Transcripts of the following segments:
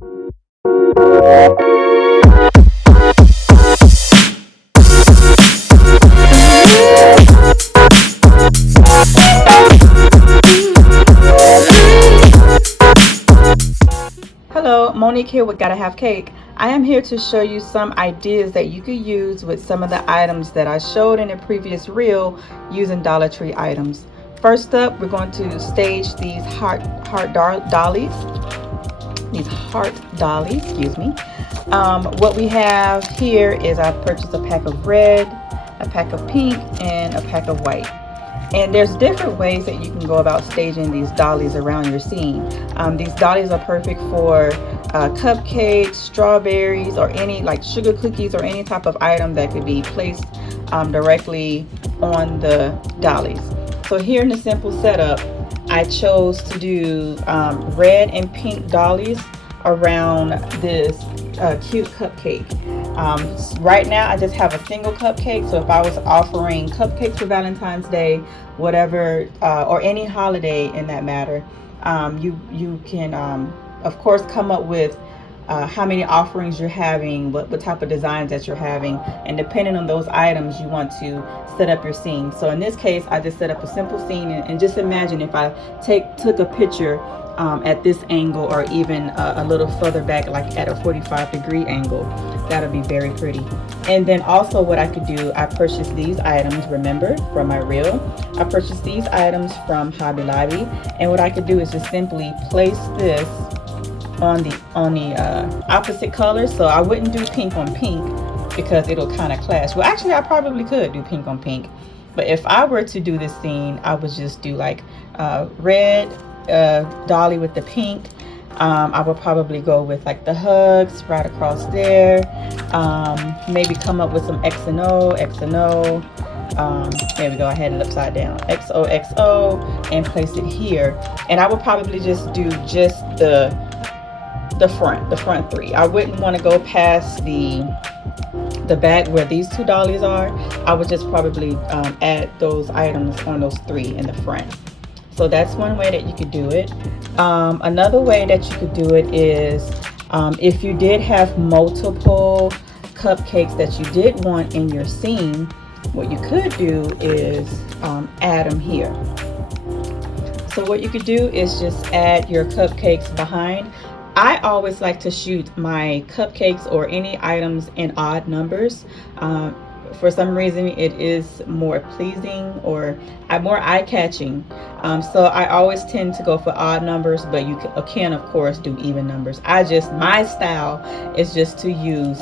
Hello, Monique here with Gotta Have Cake. I am here to show you some ideas that you could use with some of the items that I showed in a previous reel using Dollar Tree items. First up, we're going to stage these heart dollies. Excuse me. What we have here is I purchased a pack of red, a pack of pink, and a pack of white. And there's different ways that you can go about staging these dollies around your scene. These dollies are perfect for cupcakes, strawberries, or any like sugar cookies or any type of item that could be placed directly on the dollies. So here in the simple setup, I chose to do red and pink dollies around this cute cupcake. Right now I just have a single cupcake, so if I was offering cupcakes for Valentine's Day, whatever, or any holiday in that matter, you can of course come up with how many offerings you're having, what type of designs that you're having, and depending on those items you want to set up your scene. So in this case I just set up a simple scene, and just imagine if I took a picture at this angle, or even a little further back, like at a 45-degree angle. That'll be very pretty. And then also what I could do, I purchased these items, remember, from my reel. I purchased these items from Hobby Lobby, and what I could do is just simply place this on the opposite color. So I wouldn't do pink on pink because it'll kind of clash. Well, actually I probably could do pink on pink, but if I were to do this scene, I would just do like red dolly with the pink. I would probably go with like the hugs right across there. Maybe come up with some X and O. There we go, I had it upside down. XOXO, and place it here. And I would probably just do just the front three. I wouldn't want to go past the back where these two dollies are. I would just probably add those items on those three in the front. So that's one way that you could do it. Another way that you could do it is if you did have multiple cupcakes that you did want in your scene, what you could do is add them here. So what you could do is just add your cupcakes behind. I always like to shoot my cupcakes or any items in odd numbers. For some reason it is more pleasing or more eye-catching, so I always tend to go for odd numbers, but you can of course do even numbers. My style is just to use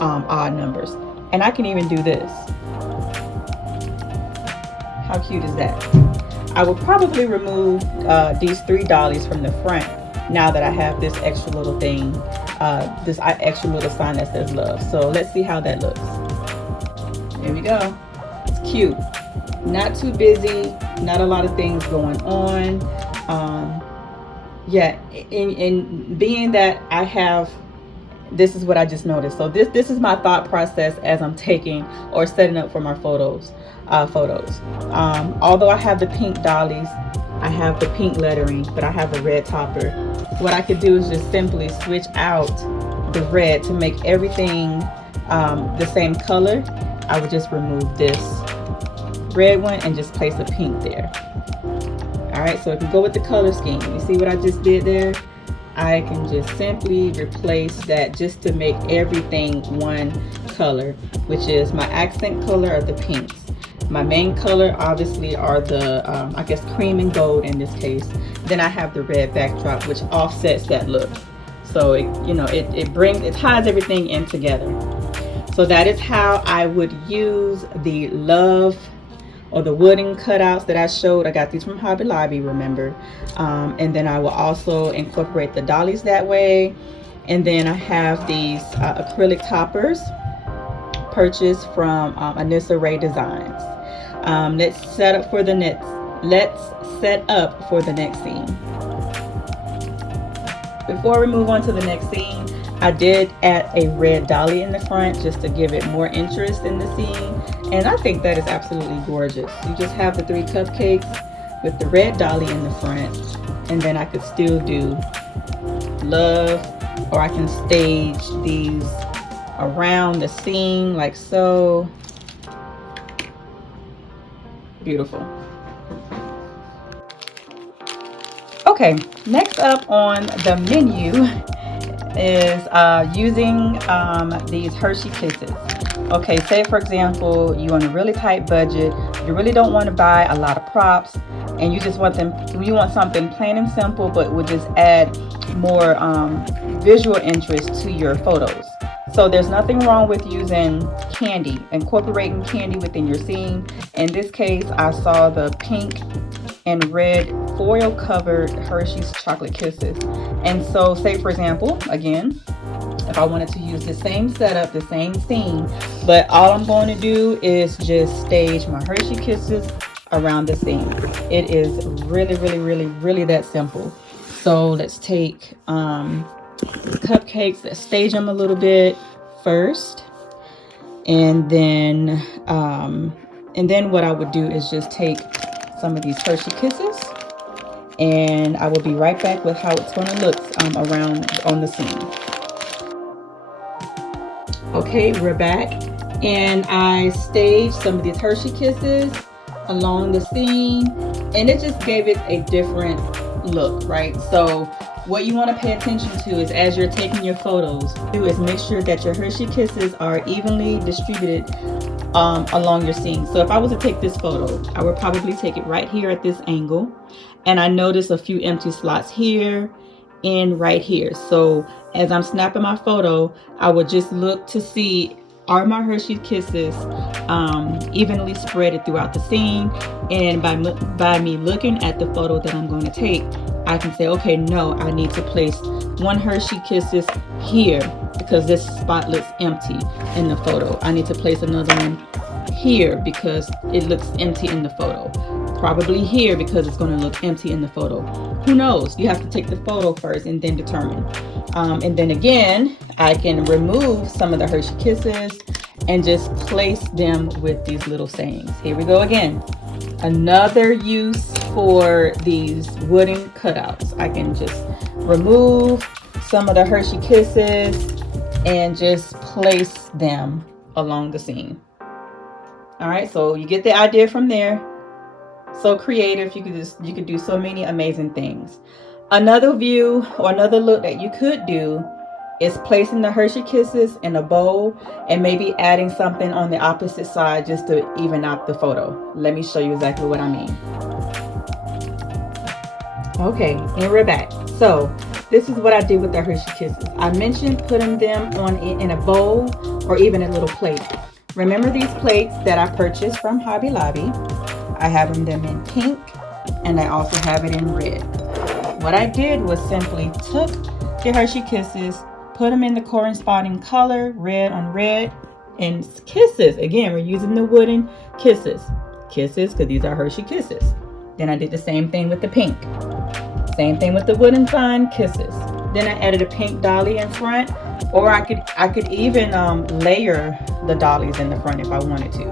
odd numbers, and I can even do this. How cute is that? I will probably remove these three dollies from the front now that I have this extra little thing, this extra little sign that says love. So let's see how that looks. There we go. It's cute. Not too busy. Not a lot of things going on. Yeah, in being that I have, this is what I just noticed. So this is my thought process as I'm taking or setting up for my photos. Although I have the pink dollies, I have the pink lettering, but I have a red topper. What I could do is just simply switch out the red to make everything the same color. I would just remove this red one and just place a pink there. All right, so if you go with the color scheme, you see what I just did there? I can just simply replace that just to make everything one color, which is my accent color are the pinks. My main color obviously are the, I guess, cream and gold in this case. Then I have the red backdrop, which offsets that look. So it ties everything in together. So that is how I would use the love or the wooden cutouts that I showed. I got these from Hobby Lobby, remember. And then I will also incorporate the dollies that way. And then I have these acrylic toppers purchased from Anissa Ray Designs. Let's set up for the next scene. Before we move on to the next scene, I did add a red dolly in the front just to give it more interest in the scene, and I think that is absolutely gorgeous. You just have the three cupcakes with the red dolly in the front, and then I could still do love, or I can stage these around the scene like so. Beautiful. Okay, next up on the menu is using these Hershey Kisses. Okay, say for example, you on a really tight budget, you really don't want to buy a lot of props, and you just want you want something plain and simple, but would just add more visual interest to your photos. So there's nothing wrong with using candy, incorporating candy within your scene. In this case, I saw the pink and red foil covered Hershey's chocolate kisses. And so say for example, again, if I wanted to use the same setup, the same scene, but all I'm going to do is just stage my Hershey Kisses around the scene. It is really that simple. So let's take cupcakes, let's stage them a little bit first, and then what I would do is just take some of these Hershey Kisses, and I will be right back with how it's going to look around on the scene. Okay, we're back, and I staged some of these Hershey Kisses along the scene, and it just gave it a different look, right? So what you want to pay attention to is, as you're taking your photos, is make sure that your Hershey Kisses are evenly distributed along your scene. So if I was to take this photo, I would probably take it right here at this angle, and I notice a few empty slots here and right here. So as I'm snapping my photo, I would just look to see, are my Hershey Kisses evenly spread throughout the scene? And by me looking at the photo that I'm going to take, I can say, okay, no, I need to place one Hershey Kisses here because this spot looks empty in the photo. I need to place another one here because it looks empty in the photo. Probably here because it's going to look empty in the photo. Who knows? You have to take the photo first and then determine. And then again, I can remove some of the Hershey Kisses and just place them with these little sayings. Here we go again. Another use for these wooden cutouts. I can just remove some of the Hershey Kisses and just place them along the scene. All right, so you get the idea from there. So creative, you could do so many amazing things. Another view or another look that you could do is placing the Hershey Kisses in a bowl and maybe adding something on the opposite side just to even out the photo. Let me show you exactly what I mean. Okay, and we're back. So this is what I did with the Hershey Kisses. I mentioned putting them in a bowl or even a little plate. Remember these plates that I purchased from Hobby Lobby? I have them in pink, and I also have it in red. What I did was simply took the Hershey Kisses, put them in the corresponding color, red on red, and kisses. Again, we're using the wooden kisses. Kisses, because these are Hershey Kisses. Then I did the same thing with the pink. Same thing with the wooden sign, kisses. Then I added a pink dolly in front, or I could even layer the dollies in the front if I wanted to.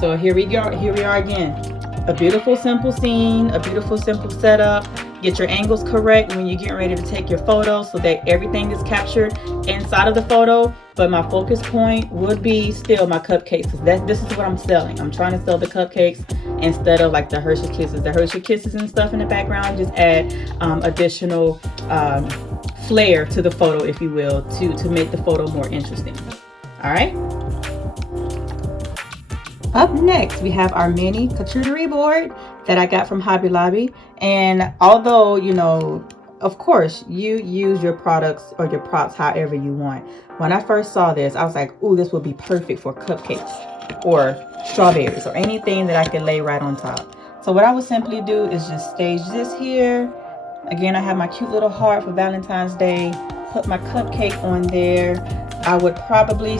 So here we go. Here we are again. A beautiful simple scene, a beautiful simple setup. Get your angles correct when you're getting ready to take your photo so that everything is captured inside of the photo. But my focus point would be still my cupcakes, because this is what I'm selling. I'm trying to sell the cupcakes instead of like the Hershey Kisses. The Hershey Kisses and stuff in the background just add additional flair to the photo, if you will, to make the photo more interesting. All right. Up next, we have our mini charcuterie board that I got from Hobby Lobby. And although, you know, of course, you use your products or your props however you want. When I first saw this, I was like, ooh, this would be perfect for cupcakes or strawberries or anything that I could lay right on top. So what I would simply do is just stage this here. Again, I have my cute little heart for Valentine's Day. Put my cupcake on there. I would probably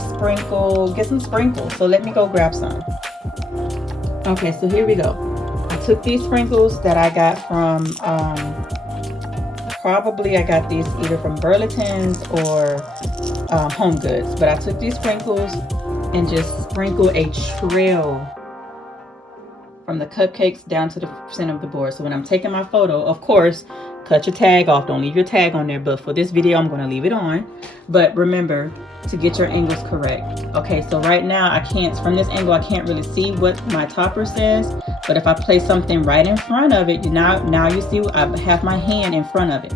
get some sprinkles. So let me go grab some. Okay, so here we go. I took these sprinkles that I got from, probably I got these either from Valentines or Home Goods. But I took these sprinkles and just sprinkle a trail from the cupcakes down to the center of the board. So when I'm taking my photo, of course, cut your tag off. Don't leave your tag on there, but for this video I'm going to leave it on. But remember to get your angles correct. Okay, so right now I can't, from this angle I can't really see what my topper says, but if I place something right in front of it, now you see I have my hand in front of it.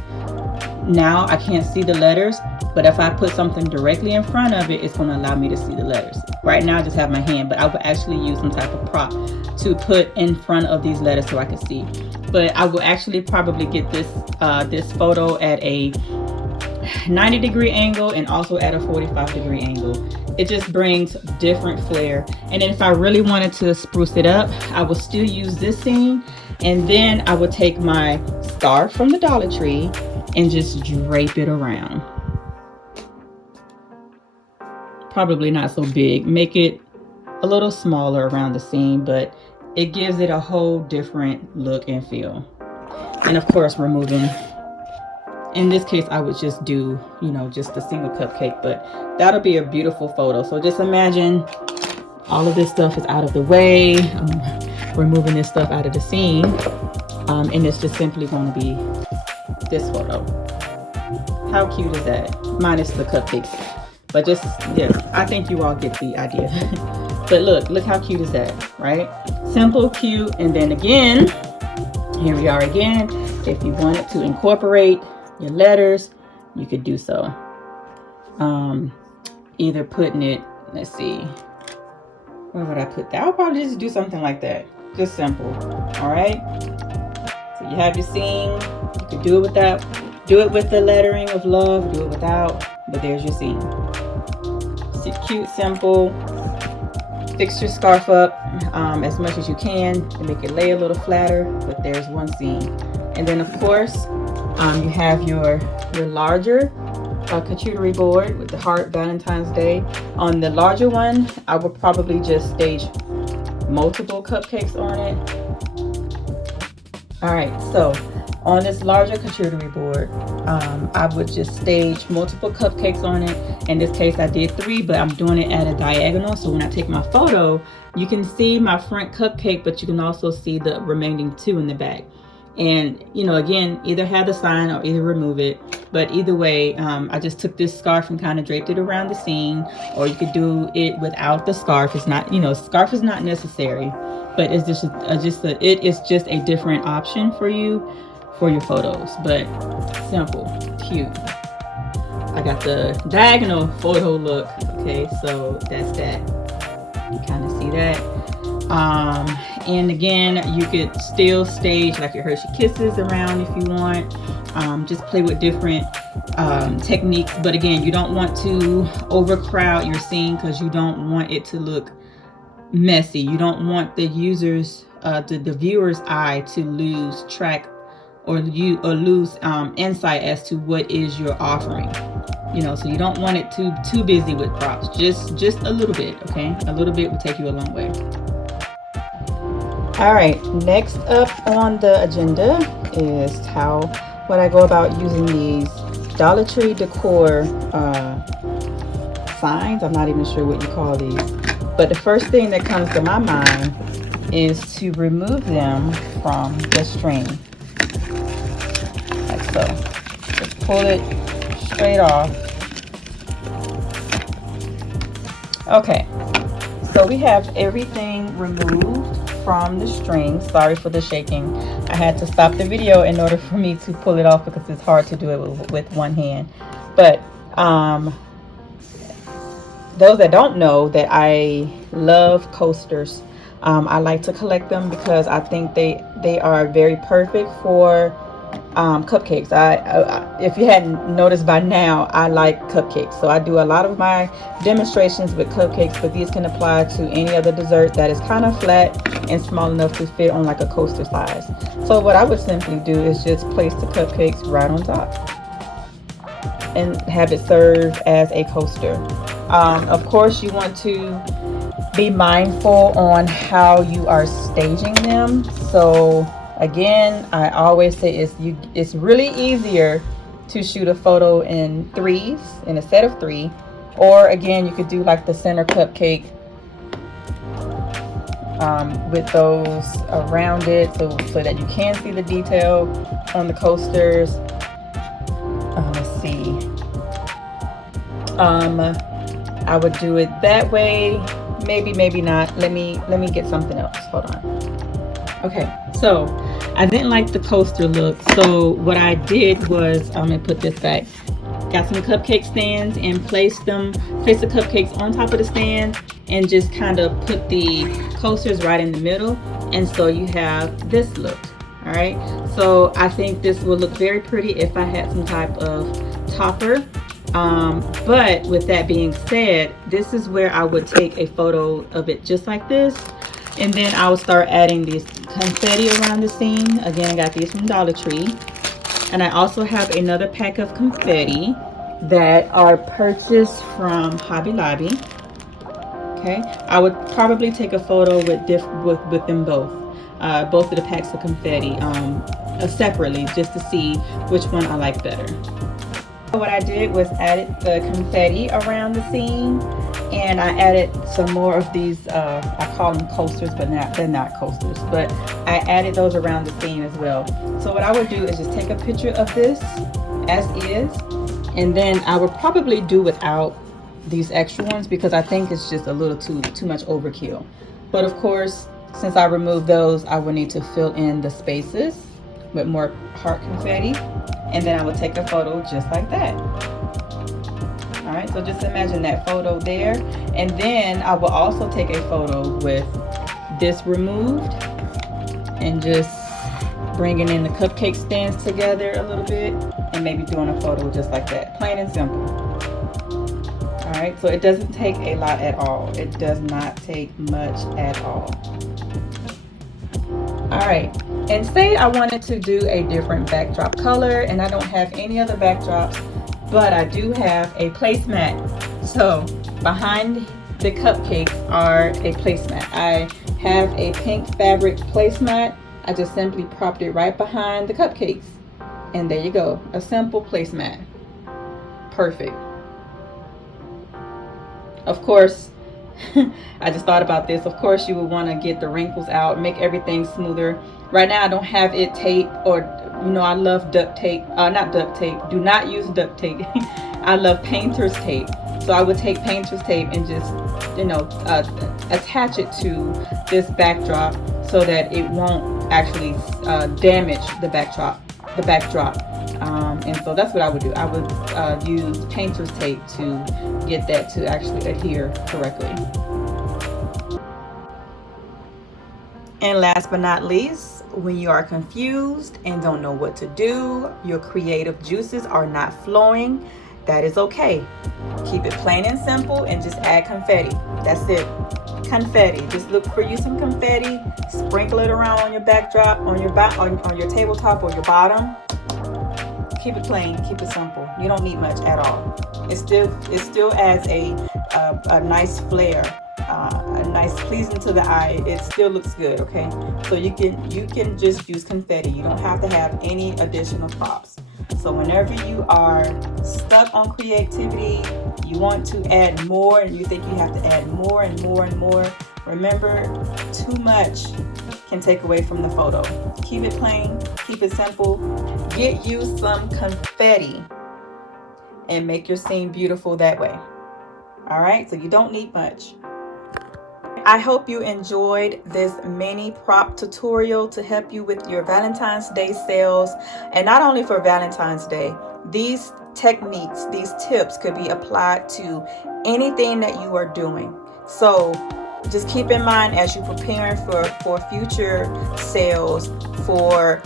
Now I can't see the letters, but if I put something directly in front of it, it's going to allow me to see the letters. Right now I just have my hand, but I would actually use some type of prop to put in front of these letters so I can see. But I will actually probably get this this photo at a 90-degree angle and also at a 45-degree angle. It just brings different flair. And then if I really wanted to spruce it up, I will still use this scene, and then I would take my scarf from the Dollar Tree and just drape it around. Probably not so big, make it a little smaller around the scene, but it gives it a whole different look and feel. And of course, removing, in this case I would just do, you know, just a single cupcake, but that'll be a beautiful photo. So just imagine all of this stuff is out of the way. I'm removing this stuff out of the scene, and it's just simply going to be this photo. How cute is that? Minus the cupcakes, but just, yeah, I think you all get the idea. But look how cute is that, right? Simple, cute, and then again, here we are again. If you wanted to incorporate your letters, you could do so. Either putting it, let's see, where would I put that? I'll probably just do something like that. Just simple, all right? So you have your scene. You could do it with that. Do it with the lettering of love, do it without, but there's your scene. It's cute, simple. Fix your scarf up as much as you can to make it lay a little flatter, but there's one scene. And then of course, you have your larger charcuterie board with the heart Valentine's Day. On the larger one, I would probably just stage multiple cupcakes on it. All right, so on this larger charcuterie board, I would just stage multiple cupcakes on it. In this case, I did 3, but I'm doing it at a diagonal. So when I take my photo, you can see my front cupcake, but you can also see the remaining 2 in the back. And, you know, again, either have the sign or either remove it. But either way, I just took this scarf and kind of draped it around the scene. Or you could do it without the scarf. It's not, you know, scarf is not necessary. But it's just it is just a different option for you for your photos. But simple, cute. I got the diagonal photo look. Okay, so that's that. You kind of see that. And again, you could still stage like your Hershey Kisses around if you want. Just play with different techniques. But again, you don't want to overcrowd your scene because you don't want it to look messy. You don't want the users, the viewer's eye to lose track or lose insight as to what is your offering. You know, so you don't want it too busy with props. Just a little bit, okay? A little bit will take you a long way. All right, next up on the agenda is what I go about using these Dollar Tree decor signs. I'm not even sure what you call these. But the first thing that comes to my mind is to remove them from the string. Like so. Just pull it straight off. Okay, so we have everything removed from the string. Sorry for the shaking. I had to stop the video in order for me to pull it off because it's hard to do it with one hand. But those that don't know that I love coasters. I like to collect them because I think they are very perfect for cupcakes. If you hadn't noticed by now, I like cupcakes, so I do a lot of my demonstrations with cupcakes, but these can apply to any other dessert that is kind of flat and small enough to fit on like a coaster size. So what I would simply do is just place the cupcakes right on top and have it serve as a coaster. Of course, you want to be mindful on how you are staging them. So again, I always say it's really easier to shoot a photo in threes, in a set of 3, or again, you could do like the center cupcake with those around it, so that you can see the detail on the coasters. Let's see. I would do it that way. Maybe not. Let me get something else. Hold on. Okay, so I didn't like the coaster look, so what I did was I'm gonna put this back. Got some cupcake stands and place the cupcakes on top of the stand and just kind of put the coasters right in the middle, and so you have this look. All right, so I think this will look very pretty if I had some type of topper. But with that being said, this is where I would take a photo of it just like this, and then I will start adding these confetti around the scene. Again, I got these from Dollar Tree, and I also have another pack of confetti that are purchased from Hobby Lobby. Okay, I would probably take a photo with them both of the packs of confetti separately, just to see which one I like better. What I did was added the confetti around the scene, and I added some more of these, I call them coasters, but they're not coasters, but I added those around the scene as well. So what I would do is just take a picture of this as is, and then I would probably do without these extra ones because I think it's just a little too much overkill. But of course, since I removed those, I will need to fill in the spaces with more heart confetti, and then I will take a photo just like that. All right, so just imagine that photo there, and then I will also take a photo with this removed and just bringing in the cupcake stands together a little bit, and maybe doing a photo just like that, plain and simple. All right, so it doesn't take a lot at all. It does not take much at all. All right, and say I wanted to do a different backdrop color, and I don't have any other backdrops, but I do have a placemat. So behind the cupcakes are a placemat. I have a pink fabric placemat. I just simply propped it right behind the cupcakes, and there you go, a simple placemat. Perfect. Of course, I just thought about this. Of course, you would want to get the wrinkles out, make everything smoother. Right now, I don't have it taped, or I love duct tape. Not duct tape. Do not use duct tape. I love painter's tape. So I would take painter's tape and just, attach it to this backdrop so that it won't actually damage the backdrop. And so that's what I would do. I would use painter's tape to get that to actually adhere correctly. And last but not least, when you are confused and don't know what to do, your creative juices are not flowing, that is okay. Keep it plain and simple and just add confetti. That's it. Confetti. Just look for you some confetti, sprinkle it around on your backdrop, on your tabletop or your bottom. Keep it plain, keep it simple. You don't need much at all. It still adds a nice flair, a nice pleasing to the eye. It still looks good, okay? So you can just use confetti. You don't have to have any additional props. So whenever you are stuck on creativity, you want to add more, and you think you have to add more and more and more, remember, too much can take away from the photo. Keep it plain, keep it simple. Get you some confetti and make your scene beautiful that way. All right, so you don't need much. I hope you enjoyed this mini prop tutorial to help you with your Valentine's Day sales. And not only for Valentine's Day, these techniques, these tips could be applied to anything that you are doing. So just keep in mind as you're preparing for future sales, for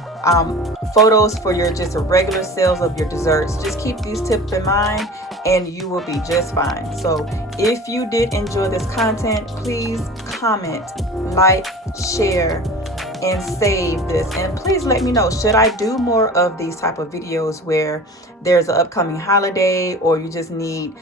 photos for your just regular sales of your desserts, just keep these tips in mind and you will be just fine. So if you did enjoy this content, please comment, like, share, and save this. And please let me know, should I do more of these type of videos where there's an upcoming holiday, or you just need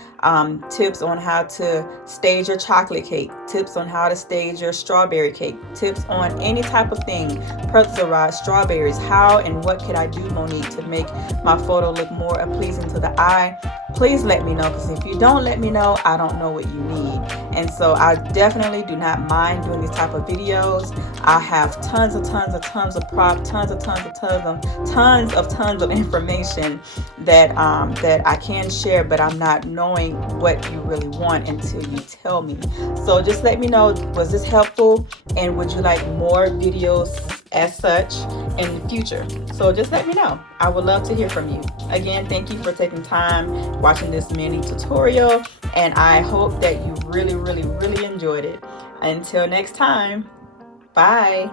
tips on how to stage your chocolate cake, tips on how to stage your strawberry cake, tips on any type of thing, pretzel strawberries, how and what could I do, Monique, to make my photo look more pleasing to the eye? Please let me know, because if you don't let me know, I don't know what you need. And so I definitely do not mind doing these type of videos. I have tons of props, tons of information that that I can share, but I'm not knowing what you really want until you tell me. So just let me know, was this helpful, and would you like more videos as such in the future? So just let me know. I would love to hear from you. Again, thank you for taking time watching this mini tutorial, and I hope that you really enjoyed it. Until next time, bye.